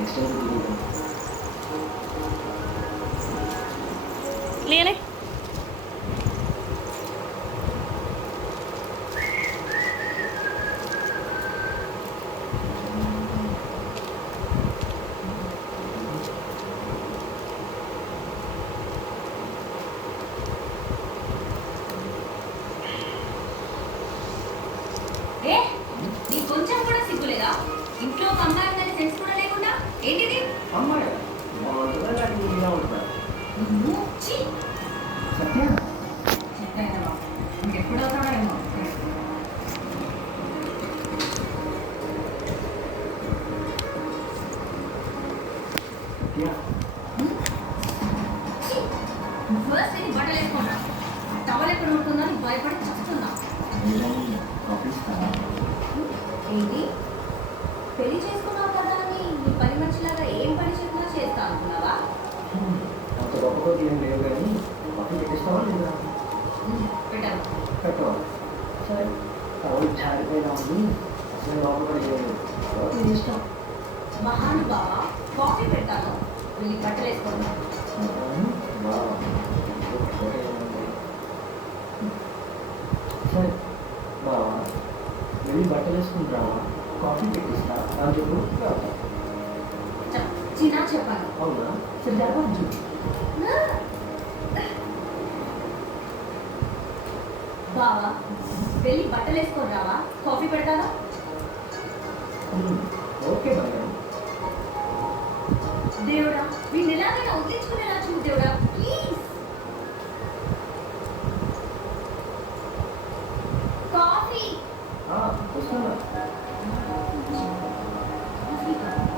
Next time తిరుగుతాం. లేలే ఏ నీకు కొంచెం కూడా సిగ్గులేదా? ఇంట్లో ఒక అమ్మాయి ఉందని సెన్స్ కూడా లేకుండా ఏంటిది? అమ్మాయి బాగుంటుందా లేకపోతే ఇలా ఉంటుందా? నువ్వు ఛీ! సత్య చెప్పాను ఇంకెప్పుడు అవుతాడో ఏమో. సత్య ఛీ! నువ్వు ఫస్ట్ ఇది బట్టలు వేసుకున్నా టవల్ ఎక్కడ ఉంటుందో అని భయపడి చస్తున్నా. మేడం కాఫీ ఇస్తారా? ఏంటి పెళ్లి చేసుకున్నావు కదా అని నీ పని మనిషిలాగా ఏం పని చెప్పినా చేస్తా అనుకున్నావా? అంత గొప్పగా ఏం లేవు కానీ కాఫీ పెట్టిస్తావా లేదా? పెట్టాను. పెట్టవా? సరే టవల్ జారిపోయినా ఉంది అసలు లోపల లేదు కాఫీ ఇష్టం. మహానుభావ కాఫీ పెడతాను వెళ్ళి బట్టలు వేసుకున్నా. సరే బావా వెళ్ళి బట్టలు వేసుకుంటావా? కాఫీ పెట్టిస్తా అందుకు చిన్న చెప్పాను. అవునా? సరే జరపచ్చు. బావా వెళ్ళి బట్టలు వేసుకొని రావా కాఫీ పెడతాను. Okay madam. దేవుడా వీళ్ళు ఎలాగైనా వదిలించుకునేలా చూడు దేవుడా ప్లీజ్. కాఫీ వస్తున్నా. కాఫీ కావాలి.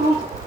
Oh.